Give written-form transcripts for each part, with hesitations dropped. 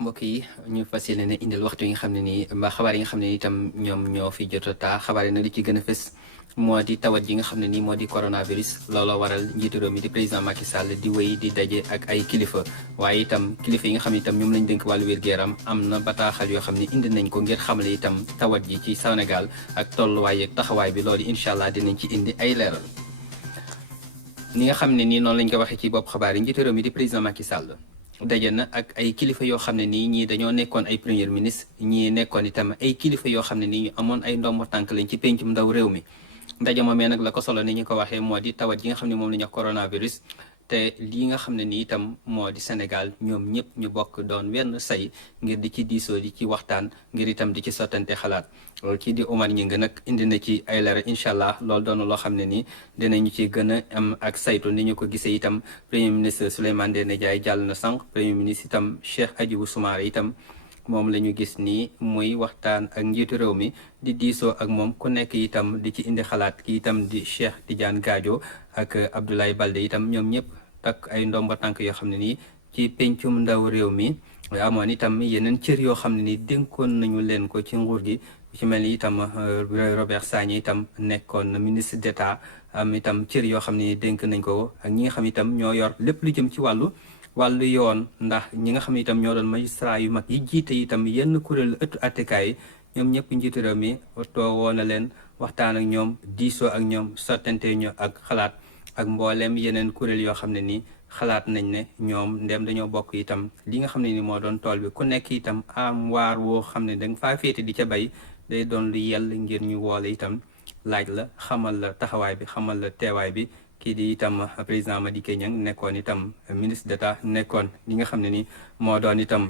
mbokk yi ñu fas yéene indil waxtu yi nga xam ne nii mbaa xabaar yi nga xam ne itam ñoom ñoo fi jot a taa xabaar yi nag li ci gën a fës moo di tawat yi nga xam ne nii moo di coronavirus looloo waral njiitu réew mi di président Macky Sall di wéy di daje ak ay kilifa waaye itam kilifa yi nga xam ne itam ñoom lañ dénk wàllu wér-gu-yaram am na bataaxal yoo xam ne indi nañ ko ngir xamale itam tawat ji ci Sénégal ak tolluwaay ak taxawaay bi loolu incha allah dinañ ci indi ay leeral. ni nga xam ne nii noonu lañ ko waxee ci bopp xabaar yi njiitu réew mi di président Macky Sall daje na ak ay kilifa yoo xam ne nii ñii dañoo nekkoon ay premier ministre ñii nekkoon itam ay kilifa yoo xam ne nii ñu amoon ay ndombo tànk lañ ci pencum ndaw réew mi ndaje moomee nag la ko solo ni ñu ko waxee moo di tawat yi nga xam ne moom la ñu wax coronavirus te lii nga xam ne nii itam moo di Sénégal ñoom ñëpp ñu bokk doon wenn say ngir di ci diisoo di ci waxtaan ngir itam di ci sottante xalaat loolu kii di Omar Gningue nag indi na ci ay leeral incha allah loolu doon loo xam ne nii dinañu ci gën a am ak saytu ni ñu ko gisee itam premier ministre Souleymane Ndéné Ndiaye jàll na sànq premier ministre itam Cheikh Hadjibou Soumaré itam moom la ñu gis nii muy waxtaan ak njiitu réew mi di diisoo ak moom ku nekk itam di ci indi xalaat ki itam di Cheikh Tidiane Gadio ak Abdoulaye Baldé itam ñoom ñëpp takk ay ndomba tànk yoo xam ne nii ci pencum ndaw réew mi amoon itam yeneen cër yoo xam ne nii dénkoon nañu leen ko ci nguur gi ci mel ni itam Robert Sagna itam nekkoon ministre d'État am itam cër yoo xam ne nii dénk nañ ko ak ñi nga xam itam ñoo yor lépp lu jëm ci wàllu yoon ndax ñi nga xam ne itam ñoo doon magistrat yu mag yi jiite itam yenn kuréelu ëttu attekaay yi ñoom ñëpp njiitu réew mi woon na leen waxtaan ak ñoom diisoo ak ñoom sottante ñu ak xalaat ak mbooleem yeneen kuréel yoo xam ne nii xalaat nañ ne ñoom ndem dañoo bokk itam li nga xam ne ni moo doon tool bi ku nekk itam am waar woo xam ne danga faa féete di ca bay day doon lu yell ngir ñu woole itam laaj la xamal la taxawaay bi xamal la teewaay bi kii di itam président Madické Niang nekkoon itam ministre d'État nekkoon li nga xam ne ni moo doon itam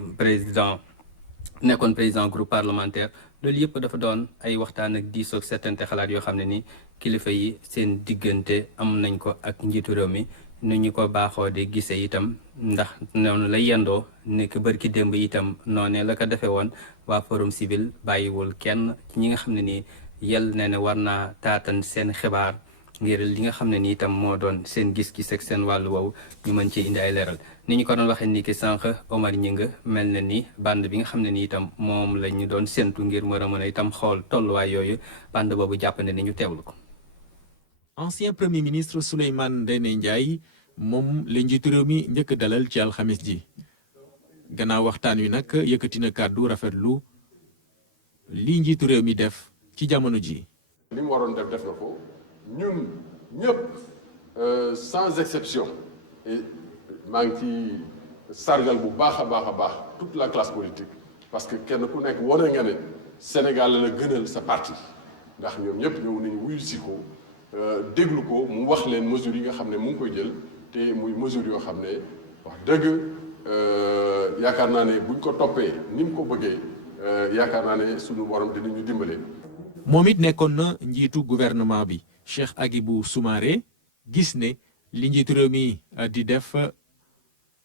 nekkoon président groupe parlementaire loolu yëpp dafa doon ay waxtaan ak diisoog settante xalaat yoo xam ne ni kilifa yi seen diggante am nañ ko ak njiitu réew mi nu ñu ko baaxoo di gisee itam ndax noonu la yendoo nekk bërki démb itam noonee la ko defee woon waa forum civil bàyyiwul kenn ci ñi nga xam ne nii yel na ne war naa taatan seen xibaar ngir li nga xam ne ni itam moo doon seen gis-gis ak seen wàllu woowu ñu mën ci indi ay leeral ni ñu ko doon waxee ni ki sànq Omar Gningue mel na ni bande bi nga xam ne ni itam moom la ñu doon séntu ngir mën a mën a itam xool tolluwaay yooyu bande boobu jàpp ne ni ñu teewlu ko. ancien premier ministre Souleymane Ndéné Ndiaye moom la njiitu réew mi njëkk dalal ci alxamis ji gannaaw waxtaan wi nag yëkkati na kàddu rafetlu li njiitu réew mi def ci jamono ji. li mu waroon def na ko ñun ñëpp sans exception et maa ngi ci sargal bu baax a baax toute la classe politique parce que kenn ku nekk wane nga ne Sénégal la gënal sa parti ndax ñoom ñëpp ñëw nañu wuyu si ko déglu ko mu wax leen mesures yi nga xam ne mu ngi koy jël te muy mesures yoo xam ne wax dëgg yaakaar naa ne buñ ko toppee ni mu ko bëggee yaakaar naa ne suñu borom dinañu dimbale. moom it nekkoon na njiitu gouvernement bi Cheikh Hadjibou Soumaré gis ne li njiitu réew mi di def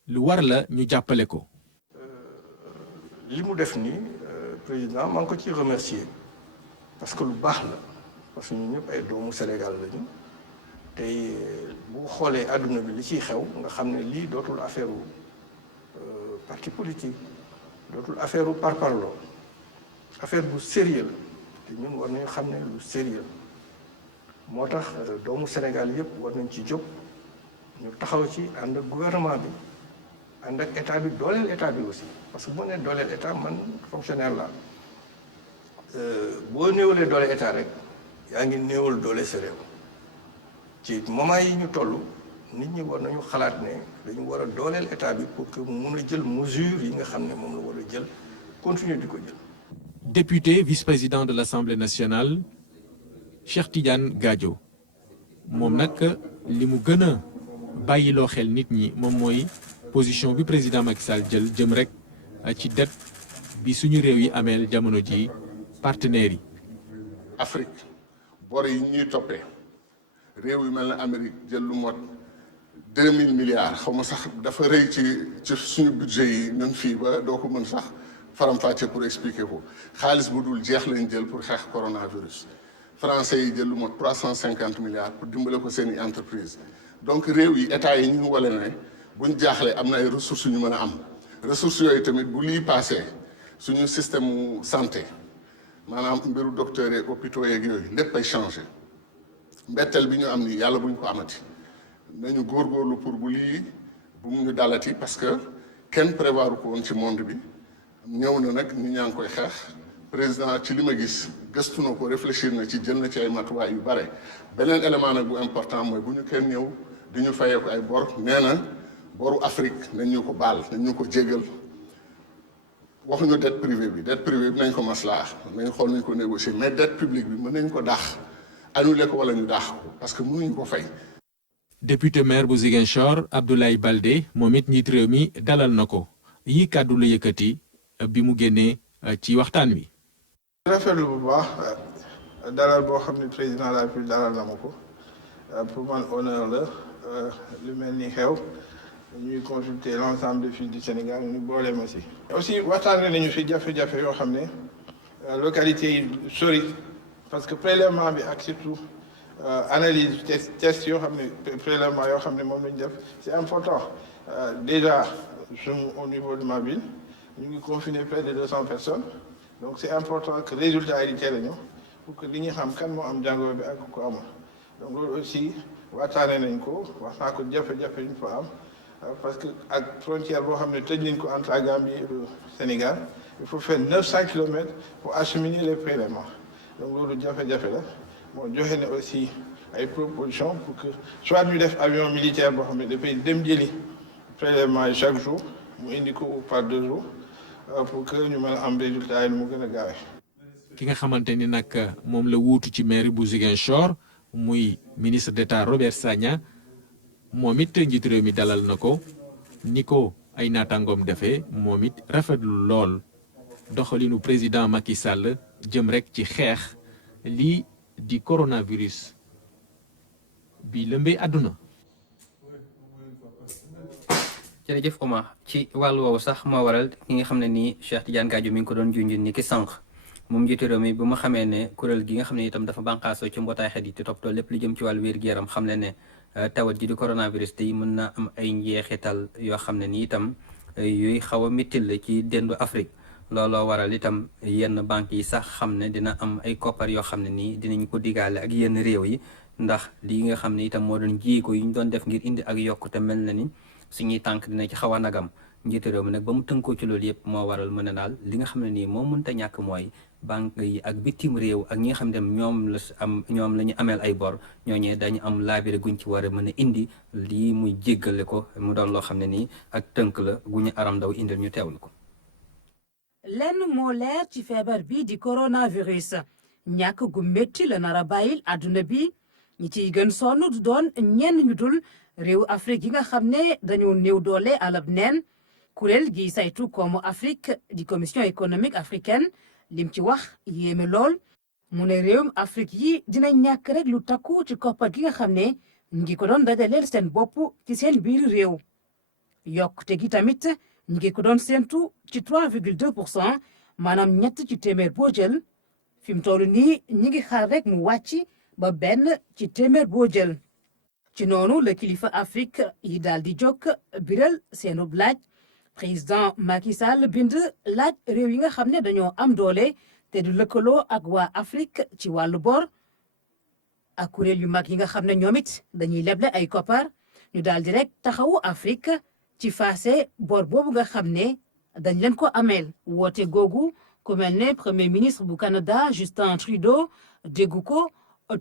lu war la ñu jàppale ko. li mu def nii président maa ngi ko ciy remercier parce que lu baax la parce que ñun ñëpp ay doomu Sénégal lañu tey bu xoolee àdduna bi li ciy xew nga xam ne lii dootul affaire parti politique dootul affaire parparloo affaire bu sérieux la te ñun war nañu xam ne lu sérieux moo tax doomu Sénégal yëpp war nañ ci jóg ñu taxaw ci ànd ak gouvernement bi ànd ak état bi dooleel état bi aussi parce que boo nee dooleel état man fonctionnaire la boo néewalee doole état rek yaa ngi néewal doole sa réew ci moment yi ñu toll nit ñi war nañu xalaat ne dañu war a dooleel état bi pour que mu mun a jël mesure yi nga xam ne moom la war a jël continuer di ko jël. député vice-président de l'Assemblée nationale Cheikh Tidiane Gadio moom nag li mu gën a bàyyiloo xel nit ñi moom mooy position bi président Macky Sall jël jëm rek ci dette bi suñu réew yi ameel jamono ji partenaires yi. Afrique bor yi ñuy toppee réew yu mel ne Amérique jël lu mot 2000 milliards xaw ma sax dafa rëy ci suñu budget yi ñun fii ba doo ko mën sax faram-fàcce pour expliquer ko xaalis bu dul jeex lañ jël pour xeex coronavirus. français yi jël lu mot 350 milliards pour dimbale ko seen i entreprise donc réew yi état yi ñu wale ne buñ jaaxlee am na ay ressources yu ñu mën a am ressources yooyu tamit bu lii passé suñu système santé maanaam mbiru docteur yeeg hôpitaux yeeg yooyu lépp ay changé mbetteel bi ñu am ni yàlla buñ ko amati nañu góorgóorlu pour bu lii bu mu ñu dalati parce que kenn prévoir ko woon ci monde bi ñëw na nag nit ñaa ngi koy xeex président ci li ma gis gëstu na ko réfléchir na ci jël na ci ay matuwaay yu bare beneen élément nag bu important mooy bu ñu kenn ñëw di ñu fayee ko ay bor nee na boru Afrique nañ ñu ko baal nañ ñu ko jéggal waxuñu dette privée bi nañ ko maslaa nañ xool nañ ko négocier mais dette publique bi mën nañ ko dàq annulé ko wala ñu dàq ko parce que mënuñu ko fay. député maire bu Ziguinchor Abdoulaye Baldé moom it njiit réew mi dalal na ko yi kàddu la yëkkati bi mu génnee ci waxtaan wi. rafetlu bu baax dalal boo xam ne président de la République dalal na ma ko pour man honneur la lu mel ni xew ñuy consulter l'ensemble des fils du Sénégal ñu boole ma si. aussi waxtaanee nañu fi jafe-jafe yoo xam ne localité yi sori parce que prélèvement bi ak surtout analyse test yoo xam ne prélèvement yoo xam ne moom lañu def c'est important déjà au niveau de ma ville ñu ngi confiné près de 200 personnes. Donc c'est important que résultat yi di teel a ñëw pour que li ñu xam kan moo am jàngoro bi ak ko amul donc loolu aussi waxtaanee nañ ko wax naa ko jafe-jafe ñu fa am parce que ak frontière boo xam ne tëj nañ ko entre la Gambie et le Sénégal il faut faire 900 kilomètres pour acheminer les prélèvements donc loolu jafe-jafe la bon joxe ne aussi ay propositions pour que soit ñu def avion militaire boo xam ne dafay dem jëli prélèvement yi chaque jour mu indi ko par 2 jours. Pour que ñu mën a am résultat yi mu gën a gaawee. ki nga xamante ni nag moom la wuutu ci mairie bu Ziguinchor muy ministre d'État Robert Sagna moom it njiitu réew mi dalal na ko ni ko ay naataangoom defee moom it rafetlu lool doxalinu président Macky Sall jëm rek ci xeex lii di coronavirus bi lëmbee àdduna. jërëjëf Omar ci wàllu woowu sax moo waral ki nga xam ne nii Cheikh Tidiane Gadio mi ngi ko doon junjun ni ki sànq moom njiitu réew mi bu ma xamee ne kuréel gi nga xam ne itam dafa bànqaasoo ci mbootaay xeet yi te toppatoo lépp lu jëm ci wàllu wér-gu-yaram xam le ne tawat ji di coronavirus tey mën naa am ay njeexital yoo xam ne nii itam yuy xaw a mittil la ci dendu Afrique looloo waral itam yenn banques yi sax xam ne dina am ay koppar yoo xam ne nii dinañ ko digaale ak yenn réew yi ndax lii nga xam ne itam moo doon jiiko yu ñu doon def ngir indi ak yokkute mel na ni suñuy tànk dina ci xaw a nagam njiitu réew mi nag ba mu tënkoo ci loolu yëpp moo waral mën a daal li nga xam ne nii moo mënta ñàkk mooy banque yi ak bitim réew ak ñi nga xam ne ñoom la ñu ameel ay bor ñooñee dañu am laabire guñ ci war a mën a indi lii muy jéggale ko mu doon loo xam ne nii ak tënk la gu ñu aram ndaw indil ñu teewlu ko. lenn moo leer ci feebar bi di coronavirus ñàkk gu métti la nar a bàyyil àdduna bi ñi ciy gën sonn du doon ñenn ñu dul réew Afrique yi nga xam ne dañoo néew doole alab neen kuréel gi saytu koomu Afrique di commission économique africaine lim ci wax yéeme lool mu ne réewum Afrique yi dina ñàkk rek lu takku ci koppar gi nga xam ne ñu ngi ko doon dajaleel seen bopp ci seen biir réew yokkute gi tamit ñu ngi ko doon séentu ci 3,2% maanaam ñett ci téeméer boo jël fi mu toll nii ñi ngi xaar rek mu wàcc ba benn ci téeméer boo jël ci noonu la kilifa Afrique yi daal di jóg biral seenub laaj président Macky Sall bind laaj réew yi nga xam ne dañoo am doole te du lëkkaloo ak waa Afrique ci wàllu bor ak kuréel yu mag yi nga xam ne ñoom it dañuy leble ay koppar ñu daal di rek taxawu Afrique ci faase bor boobu nga xam ne dañ leen ko ameel woote googu ku mel ne premier ministre bu Canada Justin Trudeau déggu ko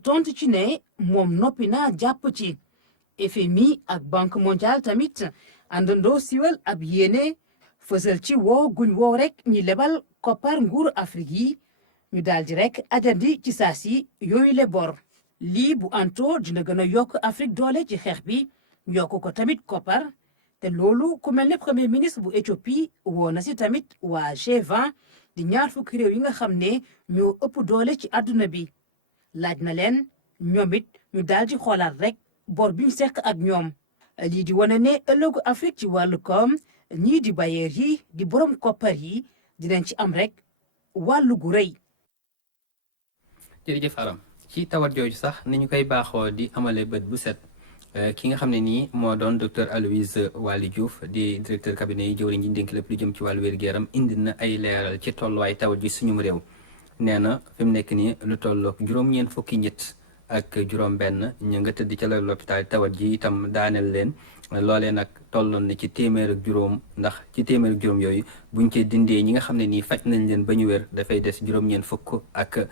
tontu ci ne moom noppi na jàpp ci FMI ak Banque mondiale tamit àndandoo siwal ab yéene fësal ci woo guñ woo rek ñi lebal koppar nguuru Afrique yi ñu daal di rek ajandi ci saa si yooyu le bor lii bu anto dina gën a yokk Afrique doole ci xeex bi yokk ko tamit koppar te loolu ku mel ne premier ministre bu Éthiopie woo na si tamit waa G20 di ñaar fukki réew yi nga xam ne ñoo ëpp doole ci àdduna bi laaj na leen ñoom it ñu daal di xoolaat rek bor bi ñu seq ak ñoom lii di wane ne ëllëgu Afrique ci wàllu koom ñii di bayeer yi di borom koppar yi dinañ ci am rek wàllu gu rëy. jërëjëf Aram ci tawat jooju sax ni ñu koy baaxoo di amale bët bu set ki nga xam ne nii moo doon docteur Aloyse Waly Diouf di directeur cabinet yi jëwriñ ji dénk lépp lu jëm ci wàllu wér-gu-yaram indi na ay leeral ci tolluwaay tawat ji suñum réew nee na fi mu nekk nii lu tollook juróom-ñeent fukki nit ak juróom-benn ñu nga tëdd ca la l'hôpital tawat ji itam daaneel leen loolee nag tolloon na ci téeméer ak juróom ndax ci téeméer ak juróom yooyu buñ cee dindee ñi nga xam ne nii faj nañ leen ba ñu wér dafay des juróom-ñeent fukk ak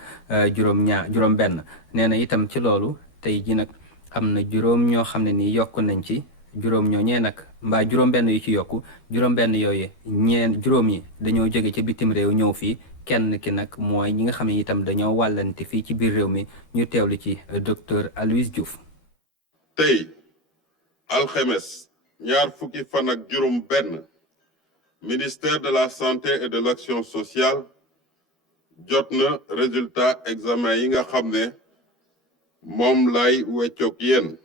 juróom-benn nee na itam ci loolu tey ji nag am na juróom ñoo xam ne nii yokk nañ ci juróom ñooñee nag mbaa juróom-benn yu ci yokku juróom-benn yooyu juróom yi dañoo jóge ci bitim réew ñëw fii kenn ki nag mooy ñi nga xam ne itam dañoo wàllante fii ci biir réew mi ñu teewlu ci docteur Aloyse Diouf. tey alxemes ñaar fukki fan ak juróom benn ministère de la santé et de l'action sociale jot na résultat examen yi nga xam ne moom lay weccoog yéen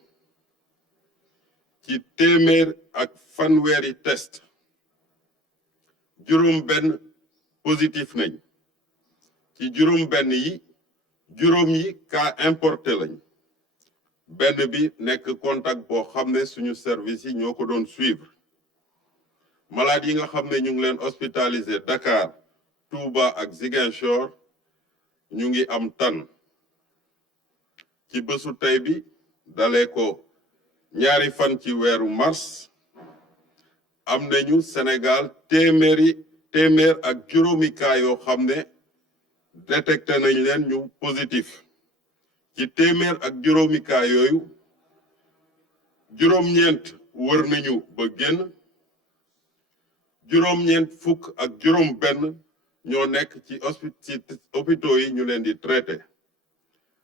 ci téeméer ak fanweeri test juróom benn positif nañ ci juróom benn yi juróom yi cas importé lañ benn bi nekk contact boo xam ne suñu service yi ñoo ko doon suivre malade yi nga xam ne ñu ngi leen hospitalisé Dakar Touba ak Ziguinchor ñu ngi am tan ci bésu tey bi dalee ko ñaari fan ci weeru mars am nañu Sénégal téeméer ak juróomi cas yoo xam ne détecté nañ leen ñu positif ci téeméer ak juróomi cas yooyu juróom-ñeent wër nañu ba génn juróom-ñeent fukk ak juróom benn ñoo nekk ci hôpitaux yi ñu leen di traité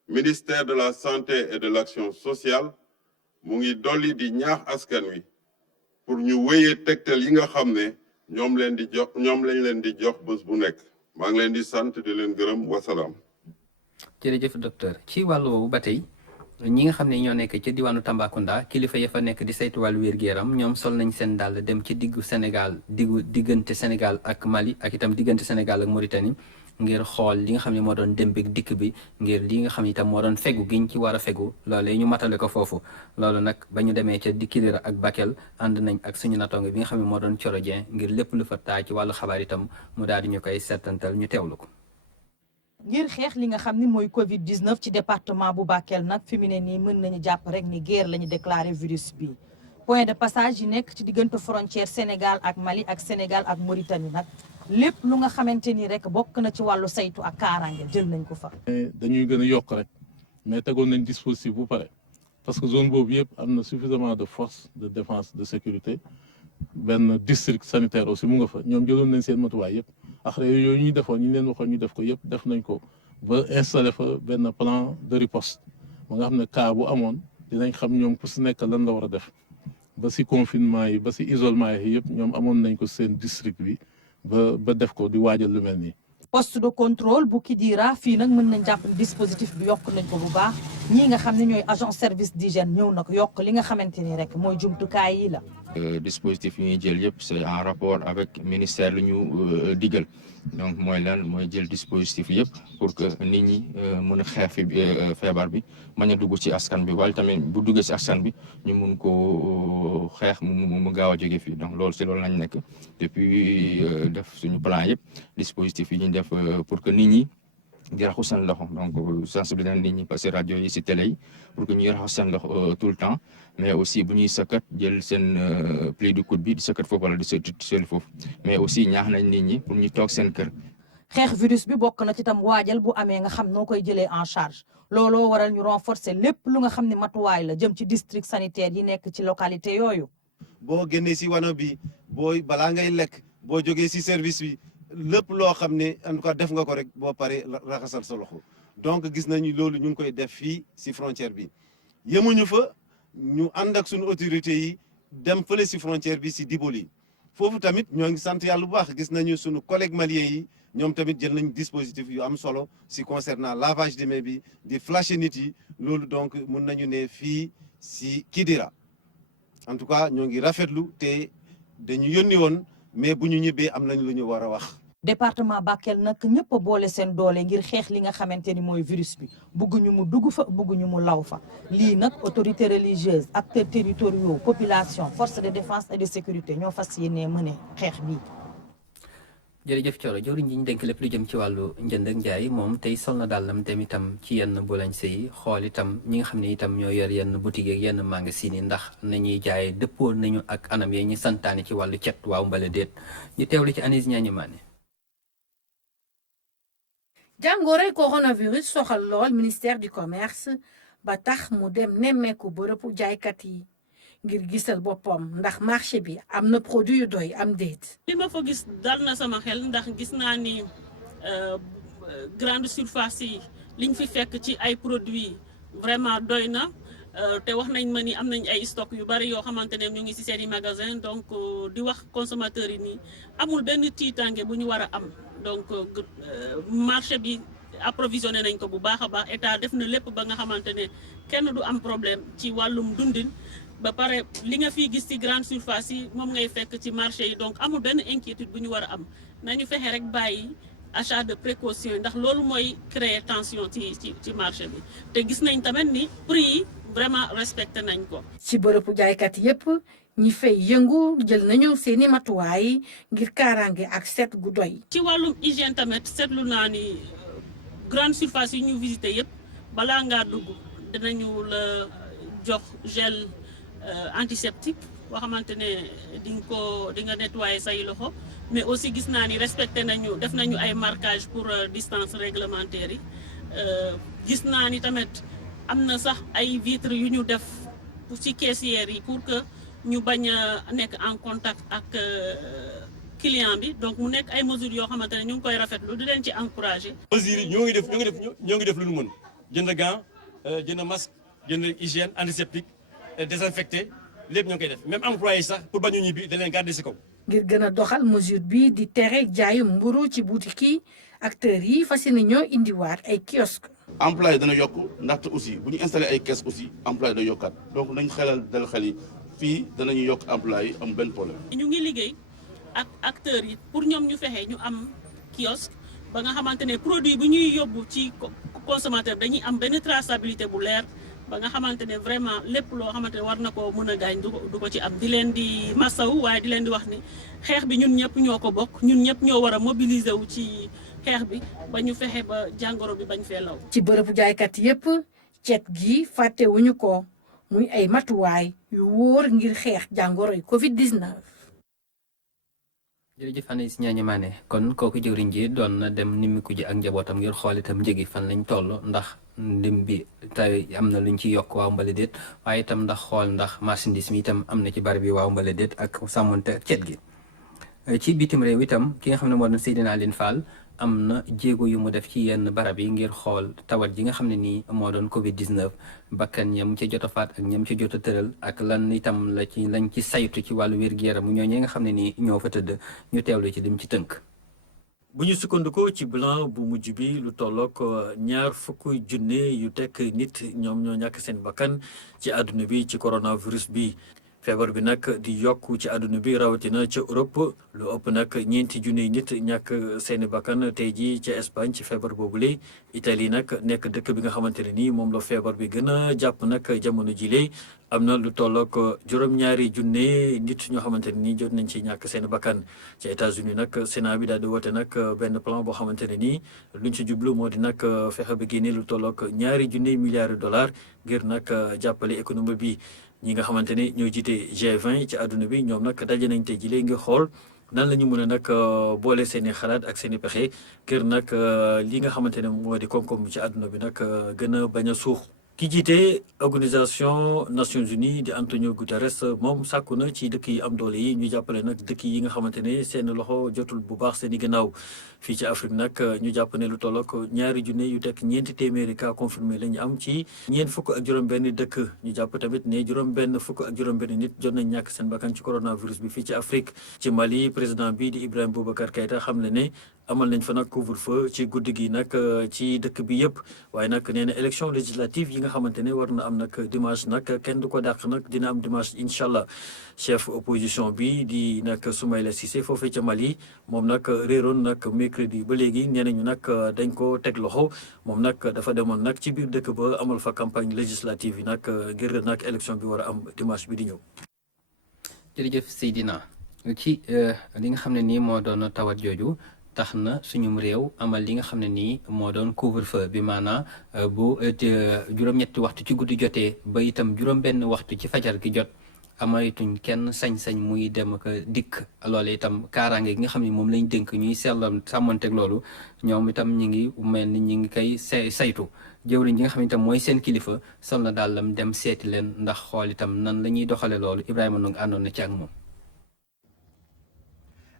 ministère de la santé et de l'action sociale mu ngi dolli di ñaax askan wi pour ñu wéyee tegtal yi nga xam ne ñoom lañ leen di jox bés bu nekk maa ngi leen di sant di leen gërëm wasalaam. jërëjëf docteur ci wàllu woowu ba tey ñi nga xam ne ñoo nekk ci diwaanu Tambacounda kilifa ya fa nekk di saytu wàllu wér-gu-yaram ñoom sol nañ seen dàll dem ci diggante Sénégal ak Mali ak itam diggante Sénégal ak Mauritanie ngir xool li nga xam ne moo doon dem bi dikk bi ngir li nga xam ne itam moo doon fegu giñ ci war a fegu loolee ñu matale ko foofu loolu nag ba ñu demee ca Kidira ak Bakel ànd nañ ak suñu natongo bi nga xam ne moo doon Coro Dieng ngir lépp lu fa taa ci wàllu xabaar itam mu daal di ñu koy settantal ñu teewlu ko. ngir xeex li nga xam ni mooy Covid 19 ci département bu Bakel nag fi mu ne nii mën nañu jàpp rek ni guerre la ñu déclaré virus bi point de passage yi nekk ci diggante frontière Sénégal ak Mali ak Sénégal ak Mauritanie nag lépp lu nga xamante ni rek bokk na ci wàllu saytu ak kaaraange jël nañ ko fa. dañuy gën a yokk rek mais tegoon nañ dispositif bu pare parce que zone boobu yëpp am na suffisamment de force de défense de sécurité benn district sanitaire aussi mu nga fa ñoom jëloon nañ seen matuwaay yëpp. après yooyu ñuy defoon ñu leen waxoon ñu def ko yëpp def nañ ko ba installé fa benn plan de riposte ba nga xam ne cas bu amoon dinañ xam ñoom ku si nekk lan la war a def ba si confinement yi ba si isolement yi yëpp ñoom amoon nañ ko seen district bi ba def ko di waajal lu mel nii. poste de contrôle bu Kidira fii nag mën nañ jàpp dispositif bi yokk nañ ko bu baax ñii nga xam ne ñooy agent service d'hygiène ñëw na ko yokk li nga xamante ni rek mooy jumtukaay yi la. dispositif yi ñuy jël yëpp c'est en rapport avec ministère lu ñu digal donc mooy lan mooy jël dispositif yëpp pour que nit ñi mën a xeex fi feebar bi mañ a dugg ci askan bi wala tamit bu duggee ci askan bi ñu mun ko xeex mu gaaw a jóge fii donc loolu si loolu lañ nekk depuis def suñu plan yëpp dispositif yi ñu def pour que nit ñi di raxu seen loxo donc sensibiliser nit ñi parce que rajo yi ci télé yi pour que ñuy raxu seen loxo tout le temps mais aussi bu ñuy sëkkat jël seen pli du coude bi di sëkkat foofu wala di sël foofu mais aussi ñaax nañ nit ñi pour ñu toog seen kër. xeex virus bi bokk na ci tam waajal bu amee nga xam noo koy jëlee en charge looloo waral ñu renforcer lépp lu nga xam ne matuwaay la jëm ci district sanitaire yi nekk ci localité yooyu. boo génnee si wano bi booy balaa ngay lekk boo jógee si service bi. lépp loo xam ne en tout cas def nga ko rek boo paree raxasal sa loxo donc gis nañu loolu ñu ngi koy def fii si frontière bi yemuñu fa ñu ànd ak suñu autorités yi dem fële si frontière bi si Diboli foofu tamit ñoo ngi sant yàlla bu baax gis nañu suñu collègues maliens yi ñoom tamit jël nañu dispositif yu am solo si concernant lavage des mains bi di flasher nit yi loolu donc mun nañu ne fii si Kidira en tout cas ñoo ngi rafetlu te dañu yónni woon mais bu ñu ñibbee am nañ lu ñu war a wax. département Bakel nag ñëpp a boole seen doole ngir xeex li nga xamante ni mooy virus bi bugguñu mu dugg fa bugguñu mu law fa lii nag autorités religieuses acteurs territoriaux population force de défense et de sécurité ñoo fas yéenee mëne xeex bi. jërëjëf Thioro jëwriñ ji ñu dénk lépp lu jëm ci wàllu njënd ak njaay moom tey sol na dàllam dem itam ci yenn boulanger yi xool itam ñi nga xam ne itam ñoo yor yenn boutique ak yenn magasin yi ndax nañuy jaay dëppoo nañu ak anam yi ñu santaane ci wàllu cet waaw mbala déet ñu teewlu ci Anis Ñaañi Maane. jàngoroy coronavirus soxal lool ministère du commerce ba tax mu dem nemmeeku bërëbu jaaykat yi ngir gisal boppam ndax marché bi am na produit yu doy am déet. li ma fa gis dal na sama xel ndax gis naa ni grande surface yi liñ fi fekk ci ay produits vraiment doy na te wax nañ ma ni am nañ ay stock yu bari yoo xamante ne ñu ngi ci seeni magasin donc di wax consommateurs yi nii amul benn tiitange bu ñu war a am donc marché bi approvisionné nañ ko bu baax a baax état def na lépp ba nga xamante ne kenn du am problème ci wàllum dundin. ba pare li nga fi gis ci grande surface yi moom ngay fekk ci marché yi donc amul benn inquiétude bu ñu war a am nañu fexe rek bàyyi achat de précaution ndax loolu mooy créer tension ci marché bi te gis nañ tamit ni prix yi vraiment respecté nañ ko. ci bërëbu jaaykat yépp ñi fay yëngu jël nañu seeni matuwaay ngir kaaraange ak set gu doy. ci wàllum hygiène tamit seetlu naa ni grande surface yi ñu visité yépp balaa ngaa dugg dinañu la jox gel. Antiseptique boo xamante ne di nga nettoyer say loxo mais aussi gis naa ni respecté nañu def nañu ay marquage pour distance réglementaire yi gis naa ni tamit am na sax ay vitres yu ñu def ci caissières yi pour que ñu bañ a nekk en contact ak client bi donc mu nekk ay mesures yoo xamante ne ñu ngi koy rafetlu di leen ci encourager. mesures yi ñoo ngi def lu ñu mën jënd gant jënd masque jënd hygiène antiseptique. désinfecté lépp ñoo koy def même employé sax pour bañu ñibbi da leen garder ci kaw. ngir gën a doxal mesure bi di tere jaayum mburu ci boutique yi acteurs yi fas yéene ñoo indiwaat ay kiosque. employé dana yokk ndaxte aussi bu ñu installé ay caisse aussi employé day yokkaat donc nañ dal xel yi fii danañu yokk employé yi am benn problème. ñu ngi liggéey ak acteurs yi pour ñoom ñu fexe ñu am kiosque ba nga xamante ne produit bu ñuy yóbbu ci consommateur dañuy am benn traçabilité bu leer. ba nga xamante ne vraiment lépp loo xamante ne war na ko mën a gaañ du ko ci am di leen di masawu waaye di leen di wax ni xeex bi ñun ñëpp ñoo ko bokk ñun ñëpp ñoo war a mobiliser wu ci xeex bi ba ñu fexe ba jàngoro bi bañ fee law. ci bërëbu jaaykat yépp cet gi fàttewuñu ko muy ay matuwaay yu wóor ngir xeex jàngoro yi Covid-19. jërëjëf Anis Ñaañi Maane kon kooku jëwriñ ji doon na dem nimmiku ji ak njabootam ngir xool itam njëgi fan lañ toll ndax ndim bi tey am na luñ ci yokk waaw mbala déet waaye itam ndax xool ndax marchandise mi itam am na ci bari bi waaw mbala déet ak sàmmonte ak cet gi. ci bitim réew itam ki nga xam ne moo doon Seydina Aline Fall am na jéego yu mu def ci yenn barab yi ngir xool tawat ji nga xam ne nii moo doon Covid-19 bakkan ñam ca jot a faat ak ñam ca jot a tëral ak lan itam lañ ci saytu ci wàllu wér-gu-yaram ñooñee nga xam ne nii ñoo fa tëdd ñu teewlu ci dem ci tënk. bu ñu sukkandikoo ci bilan bu mujj bi lu tollook 20 junne yu tekk nit ñoom ñoo ñàkk seen bakkan ci àdduna bi ci coronavirus bi. feebar bi nag di yokk ci àdduna bi rawatina ca Europe lu ëpp nag 4 junne nit ñàkk seeni bakkan tey jii ca Espagne ci feebar boobule Italie nag nekk dëkk bi nga xamante ne nii moom la feebar bi gën a jàpp nag jamono jile am na lu tollook 2 junne nit ñoo xamante ne nii jot nañ ci ñàkk seeni bakkan ci États-Unis nag Sénat bi daal di woote nag benn plan boo xamante ne nii luñ ci jublu moo di nag fexe ba génne lu tollook 2 junne milliards de dollars ngir nag jàppale économie bi. ñi nga xamante ne ñoo jiite G20 ci àdduna bi ñoom nag daje nañ tey jii ngir xool nan la ñu mën a nag boole seen i xalaat ak seen i pexe kër nag li nga xamante ne moo di koom-koom ci àdduna bi nag gën a bañ a suux. ki jiite organisation Nations Unies di Antonio Guterres moom sàkku na ci dëkk yi am doole yi ñu jàppale nag dëkk yi nga xamante ne seen loxo jotul bu baax seen i gannaaw fii ci Afrique nag ñu jàpp ne lu tollook 2 junne yu tekk 4 téeméeri cas confirmé la ñu am ci 4 dëkk ñu jàpp tamit ne 4 nit jot nañ ñàkk seen bakkan ci coronavirus bi fii ci Afrique ci Mali président bi di Ibrahima Boubacar Keïta xam ne amal nañ fa nag couvre-feu ci guddi gi nag ci dëkk bi yëpp waaye nag nee na élection législative yi nga xamante ne war na am nag dimanche nag kenn du ko dàq nag dina am dimanche incha allah chef opposition bi di nag Soumaïla Cissé foofee ca Mali moom nag réeroon nag mercredi ba léegi nee nañu nag dañ ko teg loxo moom nag dafa demoon nag ci biir dëkk ba amal fa campagne législative yi nag ngir nag élection bi war a am dimanche bi di ñëw. jërëjëf Seydina ci li nga xam ne nii moo doon tawat jooju tax na suñum réew amal li nga xam ne nii moo doon couvre-feu bi maanaam bu juróom-ñetti waxtu ci guddi jotee ba itam juróom-benn waxtu ci fajar gi jot amaytuñ kenn sañ-sañ muy dem ak dikk loolu itam kaaraange gi nga xam ne moom lañ dénk ñuy seetlam sàmmanteeg loolu ñoom itam ñi ngi mel ni ñi ngi koy saytu jëwriñ ji nga xam ne itam mooy seen kilifa sol na dàllam dem seeti leen ndax xool itam nan la ñuy doxale loolu Ibrahima Ndong àndoon na ci ak moom.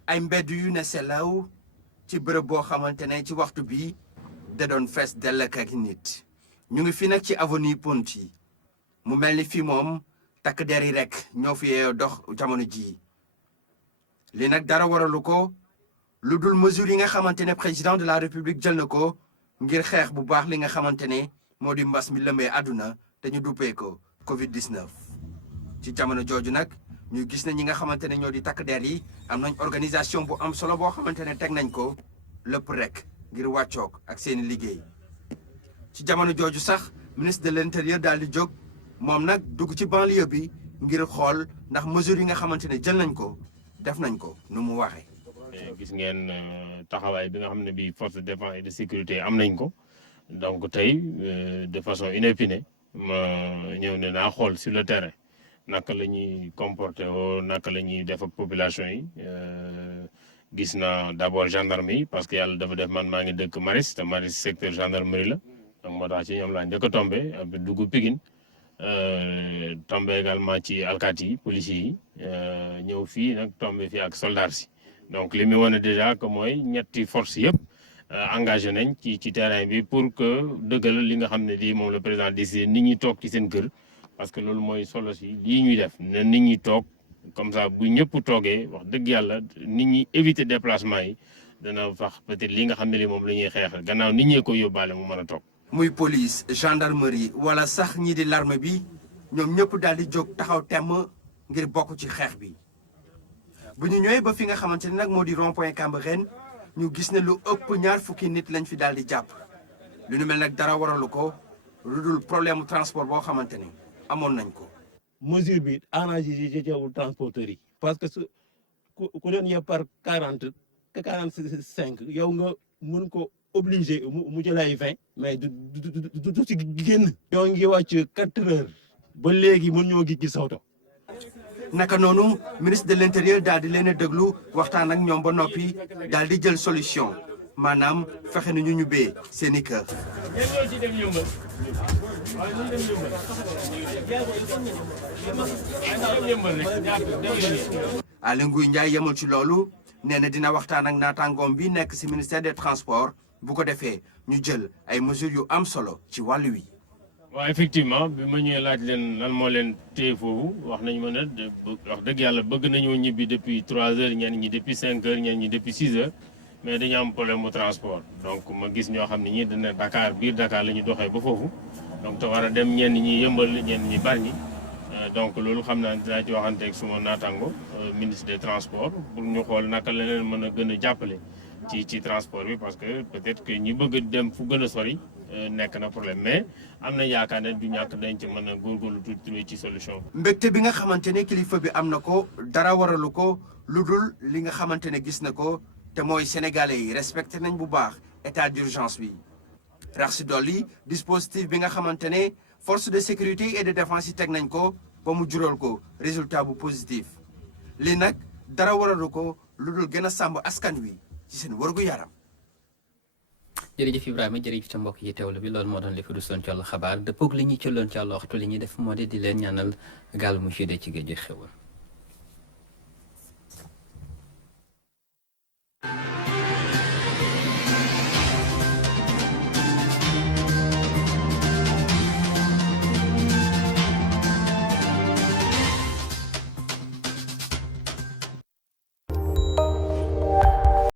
ay mbedd yu ne selaw ci bërëb boo xamante ne ci waxtu bi da doon fees dell ak nit ñu ngi fi nag ci avenue Ponty mu mel ni fii moom takk der yi rek ñoo fi yeeyoo dox jamono jii li nag dara waralu ko lu dul mesure yi nga xamante ne président de la république jël na ko ngir xeex bu baax li nga xamante ne moo di mbas mi lëmbee àdduna te ñu duppee ko Covid-19 ci jamono jooju nag ñu gis ne ñi nga xamante ne ñoo di takk der yi am nañ organisation bu am solo boo xamante ne teg nañ ko lépp rek ngir wàccoog ak seeni liggéey ci jamono jooju sax ministre de l'intérieur daal di jóg moom nag dugg ci banlieue bi ngir xool ndax mesures yi nga xamante ne jël nañ ko def nañ ko nu mu waxee. gis ngeen taxawaay bi nga xam ne bii force de défense et de sécurité am nañ ko donc tey de façon inopinée ma ñëw ne naa xool sur le terrain naka la ñuy comporter woo naka la ñuy def ak population yi gis naa d'abord gendarmerie parce que yàlla dafa def man maa ngi dëkk Maris te Maris secteur gendarmerie la donc moo tax ci ñoom laa njëkk a tombé dugg Pikine tombé également ci alkaati yi policiers yi ñëw fii nag tombé fii ak soldats si donc li mu wane déjà que mooy ñetti force yëpp engagé nañ ci terrain bi pour que dëggal li nga xam ne lii moom le président décidé nit ñi toog ci seen kër parce que loolu mooy solo si lii ñuy def ne nit ñi toog comme ça bu ñëpp toogee wax dëgg yàlla nit ñi éviter déplacement yi dana wax peut-être li nga xam ne lii moom la ñuy xeex gannaaw nit ñee ko yóbbaale mu mën a toog. muy police gendarmerie wala sax ñii di l'armée bi ñoom ñëpp daal di jóg taxaw temm ngir bokk ci xeex bi bu ñu ñëwee ba fi nga xamante ne nag moo di rond-point Cambérène ñu gis ne lu ëpp 20 fukki nit lañ fi daal di jàpp lu ñu mel nag dara waralu ko lu dul problème transport boo xamante ne amoon nañ ko. mesure bi arrangé jëjëwul transporteurs yi parce que su ku doon yeb par 45 yow nga mën ko obligé mu jëlay 20 mais du ci génn. ñoo ngi wàcc 4 heures ba léegi mën ñoo gis sawto naka noonu ministre de l'intérieur daal di leen a déglu waxtaan ak ñoom ba noppi daal di jël solution maanaam fexe na ñu ñubbee seen i kër. Aly Ngouille Ndiaye yemul ci loolu nee na dina waxtaan ak naataangoom bi nekk ci ministère des transports bu ko defee ñu jël ay mesures yu am solo ci wàllu wi. waaw effectivement bi ma ñëwee laaj leen lan moo leen téye foofu wax nañu ma ne wax dëgg yàlla bëgg nañoo ñibbi depuis 3 heures ñenn ñi depuis 5 heures ñenn ñi depuis 6 heures mais dañu am problème mu transport donc ma gis ñoo xam ne ñii dana Dakar biir Dakar la ñu doxee ba foofu donc te war a dem ñenn ñi yëmbal ñenn ñi Bargny donc loolu xam naa dinaa ci waxanteeg suma naataango ministre des transports pour ñu xool naka la leen mën a gën a jàppale ci transport bi parce que peut-être que ñi bëgg dem fu gën a sori nekk na problème mais am na yaakaar ne du ñàkk dañ ci mën a góorgóorlu tuuti ci solution. mbégte bi nga xamante ne kilifa bi am na ko dara waralu ko lu dul li nga xamante ne gis na ko te mooy sénégalais yi respecté nañ bu baax état d'urgence bi. rax si dolli dispositif bi nga xamante ne force de sécurité et de défense yi teg nañ ko ba mu jural ko résultat bu positif lii nag dara waralu ko lu dul gën a sàmm askan wi ci seen wërgu yaram. jërëjëf Ibrahima jërëjëf ca mbokk yi teewlu bi loolu moo doon li fi rusoon ci wàllu xabaar dëppoog li ñuy cëlloon ci wàllu waxtu li ñuy def moo di leen ñaanal gaal mu ci de ci géej xewal